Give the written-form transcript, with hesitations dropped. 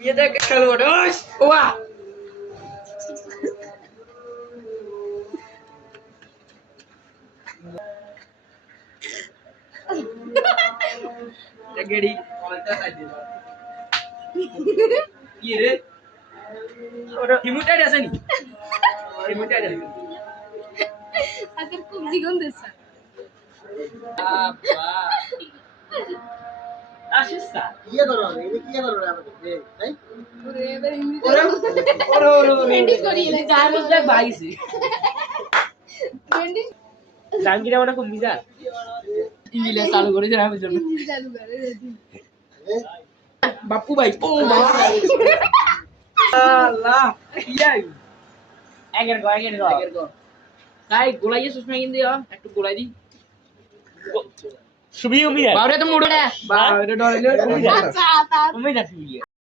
ये देख चलो डोस वाह गड़ी ये रे और हिमुटेड আছে নি हिमुटेड আছে আদের খুব জীবন দিছে আপা আশিসা ইয়ে করো এটা কি করো আমাদের তাই ওরে এবার হিন্দি ওরে মেন্ডি করি জানিস দেখ ভাইছি মেন্ডি জানকিরা মানে খুব মিজা ইংলিশ চালু করেছে আমি জন্য হিন্দি চালু করে বাপু ভাই ও বাবা আল্লাহ ইয়াই আগের গো তাই গোলাইয়ে সুষমা কিন দিও একটু গোলাই দি সুবি উমিয়া বাবরে তো মুড়ে বাবরে ডরে আচ্ছা তা উমিয়া সুবি